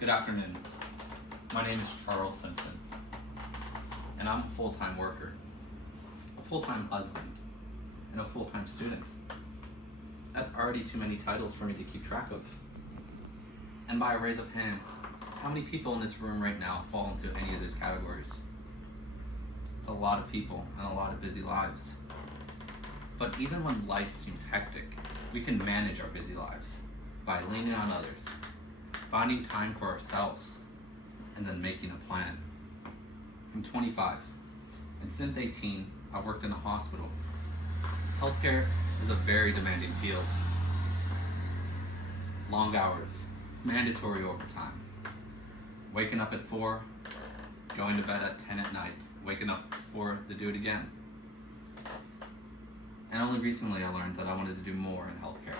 Good afternoon. My name is Charles Simpson, and I'm a full-time worker, a full-time husband, and a full-time student. That's already too many titles for me to keep track of. And by a raise of hands, how many people in this room right now fall into any of those categories? It's a lot of people and a lot of busy lives. But even when life seems hectic, we can manage our busy lives by leaning on others, finding time for ourselves, and then making a plan. I'm 25, and since 18, I've worked in a hospital. Healthcare is a very demanding field. Long hours, mandatory overtime, waking up at 4, going to bed at 10 at night, waking up at 4 to do it again. And only recently I learned that I wanted to do more in healthcare,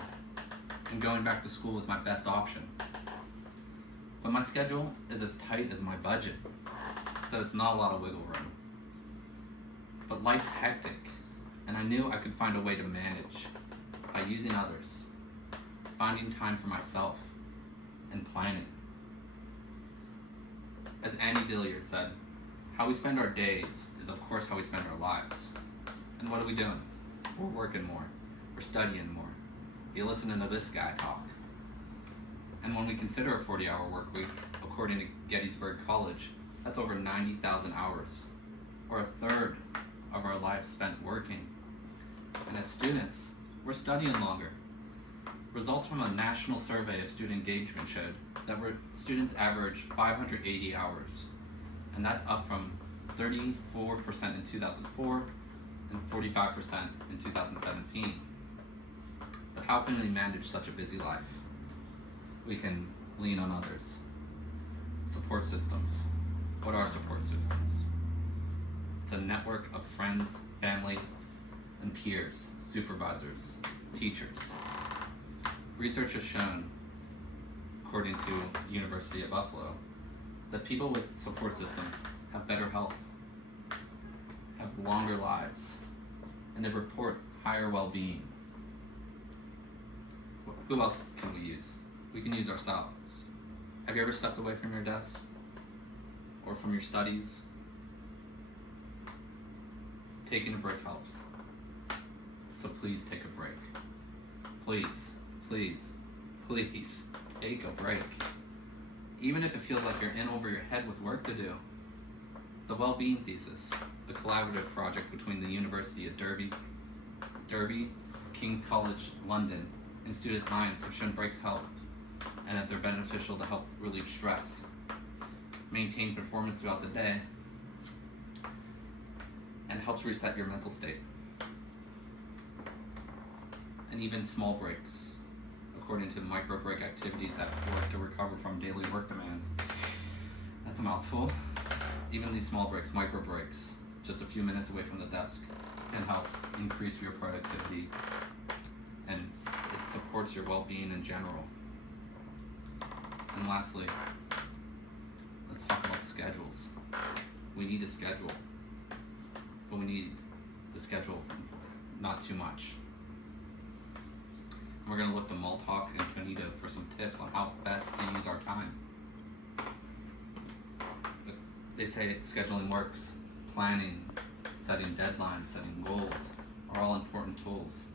and going back to school was my best option. But my schedule is as tight as my budget, so it's not a lot of wiggle room. But life's hectic, and I knew I could find a way to manage by using others, finding time for myself, and planning. As Annie Dillard said, how we spend our days is of course how we spend our lives. And what are we doing? We're working more, we're studying more, you're listening to this guy talk. And when we consider a 40-hour work week, according to Gettysburg College, that's over 90,000 hours, or a third of our lives spent working. And as students, we're studying longer. Results from a national survey of student engagement showed that students average 580 hours, and that's up from 34% in 2004 and 45% in 2017. But how can we manage such a busy life? We can lean on others. Support systems. What are support systems? It's a network of friends, family, and peers, supervisors, teachers. Research has shown, according to University of Buffalo, that people with support systems have better health, have longer lives, and they report higher well-being. Who else can we use? We can use ourselves. Have you ever stepped away from your desk? Or from your studies? Taking a break helps. So please take a break. Please, please, please take a break. Even if it feels like you're in over your head with work to do. The Well-Being Thesis, the collaborative project between the University of Derby, King's College London, and student minds have shown breaks help and that they're beneficial to help relieve stress, maintain performance throughout the day, and helps reset your mental state. And even small breaks, according to micro break activities at work to recover from daily work demands. That's a mouthful. Even these small breaks, micro breaks, just a few minutes away from the desk, can help increase your productivity, and it supports your well-being in general. And lastly, let's talk about schedules. We need a schedule, but we need the schedule not too much. And we're going to look to Maltalk and Tonito for some tips on how best to use our time. They say scheduling works, planning, setting deadlines, setting goals are all important tools.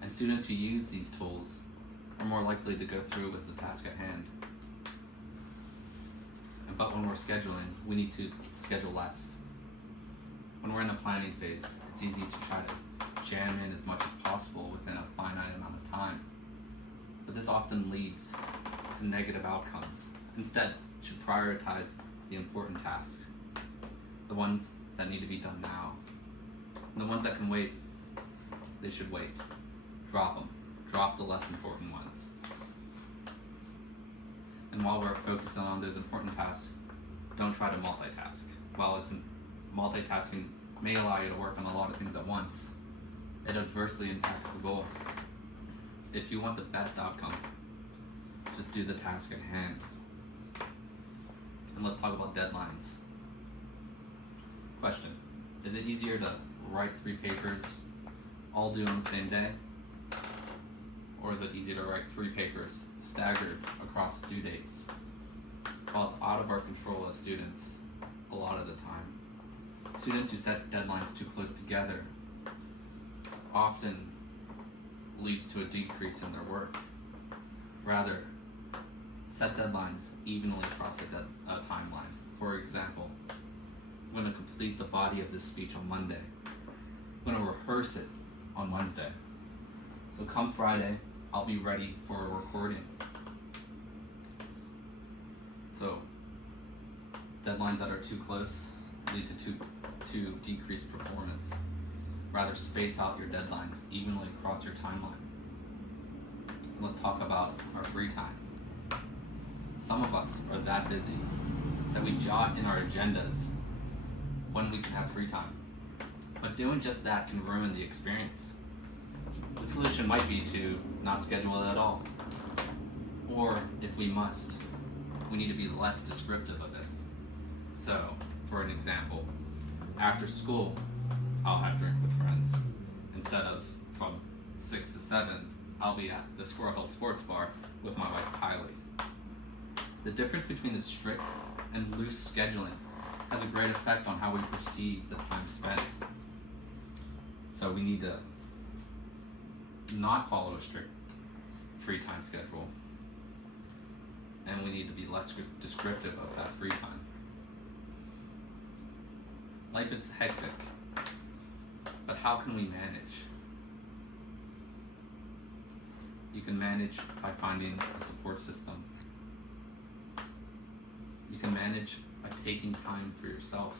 And students who use these tools are more likely to go through with the task at hand. But when we're scheduling, we need to schedule less. When we're in a planning phase, it's easy to try to jam in as much as possible within a finite amount of time. But this often leads to negative outcomes. Instead, you should prioritize the important tasks, the ones that need to be done now. And the ones that can wait, they should wait. Drop them. Drop the less important ones. And while we're focusing on those important tasks, don't try to multitask. While multitasking may allow you to work on a lot of things at once, it adversely impacts the goal. If you want the best outcome, just do the task at hand. And let's talk about deadlines. Question: is it easier to write 3 papers, all due on the same day, Or is it easy to write 3 papers staggered across due dates? While it's out of our control as students a lot of the time. Students who set deadlines too close together often leads to a decrease in their work. Rather, set deadlines evenly across a timeline. For example, I'm going to complete the body of this speech on Monday. I'm going to rehearse it on Wednesday. So come Friday, I'll be ready for a recording. So deadlines that are too close lead to decreased performance. Rather, space out your deadlines evenly across your timeline. Let's talk about our free time. Some of us are that busy that we jot in our agendas when we can have free time. But doing just that can ruin the experience. The solution might be to not schedule it at all. Or, if we must, we need to be less descriptive of it. So, for an example, after school, I'll have a drink with friends. Instead of from 6 to 7, I'll be at the Squirrel Hill Sports Bar with my wife Kylie. The difference between the strict and loose scheduling has a great effect on how we perceive the time spent. So we need to not follow a strict free time schedule, and we need to be less descriptive of that free time. Life is hectic, but how can we manage? You can manage by finding a support system. You can manage by taking time for yourself.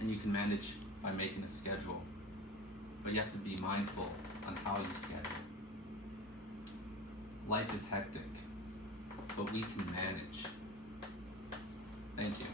And you can manage by making a schedule. But you have to be mindful on how you schedule. Life is hectic, but we can manage. Thank you.